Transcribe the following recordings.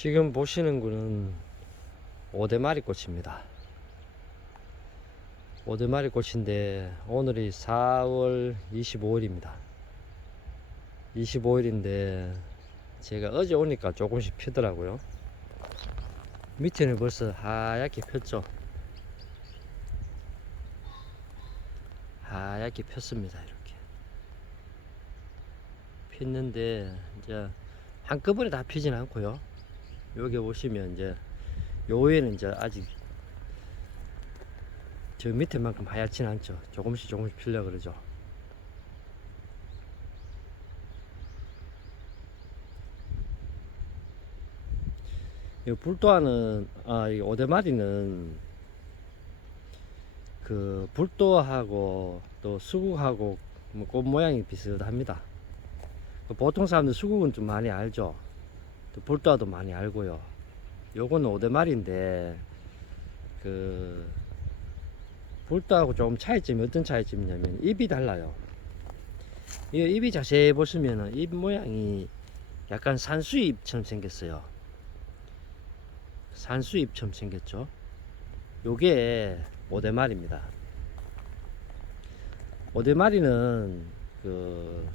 지금 보시는 거는 오대마리 꽃입니다. 오대마리 꽃인데 오늘이 4월 25일입니다. 25일인데 제가 어제 오니까 조금씩 피더라고요. 밑에는 벌써 하얗게 폈죠. 하얗게 폈습니다. 이렇게 폈는데 이제 한꺼번에 다 피진 않고요. 여기 보시면 이제 요 위에는 이제 아직 저 밑에만큼 하얗진 않죠. 조금씩 조금씩 필려 그러죠. 이 불도화는 아 이 오대마리는 그 불도하고 또 수국하고 뭐 꽃 모양이 비슷합니다. 그 보통 사람들 수국은 좀 많이 알죠. 또 불도화도 많이 알고요. 요거는 오대마리인데 그 불도하고 좀 차이점이 어떤 차이점이냐면 잎이 달라요. 이 잎이 자세히 보시면은 잎 모양이 약간 산수잎처럼 생겼어요. 산수잎처럼 생겼죠. 요게 오대마리입니다. 오대마리는 그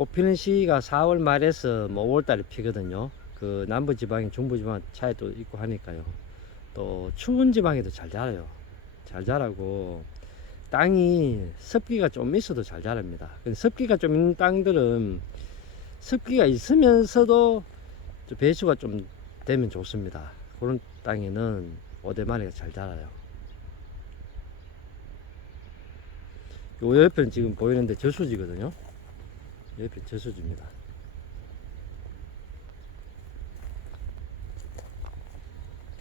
꽃피는 시기가 4월 말에서 뭐 5월 달에 피거든요. 그 남부 지방이 중부 지방 차이도 있고 하니까요. 또 추운 지방에도 잘 자라요. 잘 자라고 땅이 습기가 좀 있어도 잘 자랍니다. 습기가 좀 있는 땅들은 습기가 있으면서도 좀 배수가 좀 되면 좋습니다. 그런 땅에는 오대마리가 잘 자라요. 요 옆에는 지금 보이는데 저수지거든요. 옆에 저수지입니다.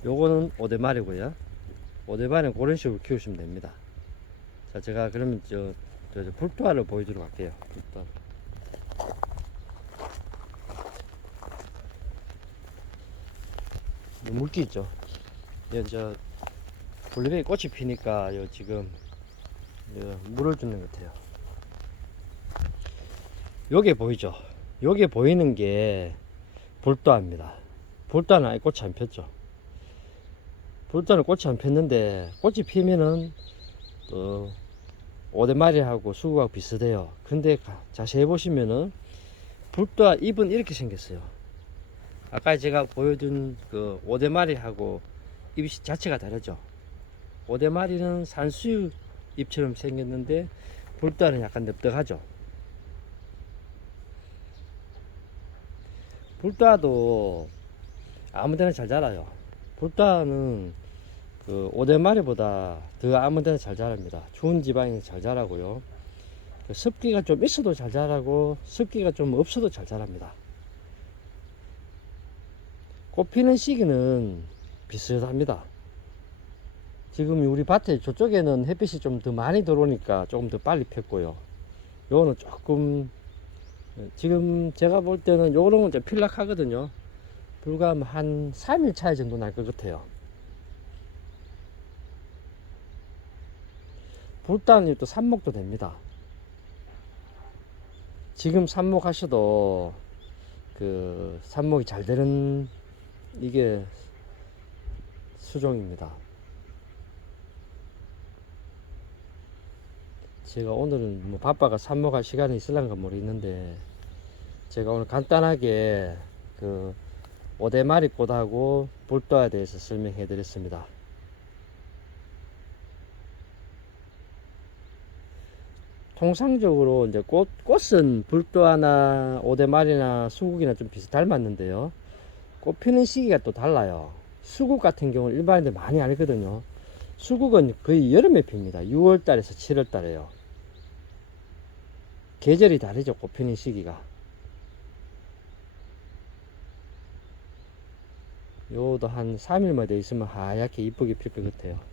요거는 오대마리고요. 오대마리는 그런 식으로 키우시면 됩니다. 자, 제가 그러면 저, 저, 저 불도화를 보여주도록 할게요. 불도화. 요 물기 있죠. 여, 저, 블루베리 꽃이 피니까 요 지금 요 물을 주는 것 같아요. 요게 보이죠? 요게 보이는 게 불도화입니다. 불도화는 아예 꽃이 안 폈죠. 불도는 꽃이 안 폈는데 꽃이 피면은 또 오대마리하고 수국하고 비슷해요. 근데 가- 자세히 보시면은 불도와 잎은 이렇게 생겼어요. 아까 제가 보여준 그 오대마리하고 잎 자체가 다르죠. 오대마리는 산수유 잎처럼 생겼는데 불도는 약간 넓적하죠. 불도도 아무 데나 잘 자라요. 불도는 그 오대마리보다 더 아무 데나 잘 자랍니다. 추운 지방에 잘 자라고요. 그 습기가 좀 있어도 잘 자라고 습기가 좀 없어도 잘 자랍니다. 꽃 피는 시기는 비슷합니다. 지금 우리 밭에 저쪽에는 햇빛이 좀 더 많이 들어오니까 조금 더 빨리 폈고요. 요거는 조금 지금 제가 볼 때는 요런 건 좀 필락하거든요. 불과 뭐한 3일 차이 정도 날 것 같아요. 불단이 또 삽목도 됩니다. 지금 삽목 하셔도 그 삽목이 잘 되는 이게 수종입니다. 제가 오늘은 뭐 바빠가 삽목할 시간이 있을란가 모르겠는데 제가 오늘 간단하게 그 오대마리 꽃하고 불도에 대해서 설명해 드렸습니다. 통상적으로 이제 꽃, 꽃은 불도하나 오대마리나 수국이나 좀 비슷 닮았는데요. 꽃 피는 시기가 또 달라요. 수국 같은 경우는 일반인들 많이 알거든요. 수국은 거의 여름에 핍니다. 6월 달에서 7월 달에요. 계절이 다르죠. 꽃 피는 시기가. 요도 한 3일만 더 있으면 하얗게 이쁘게 필 것 같아요.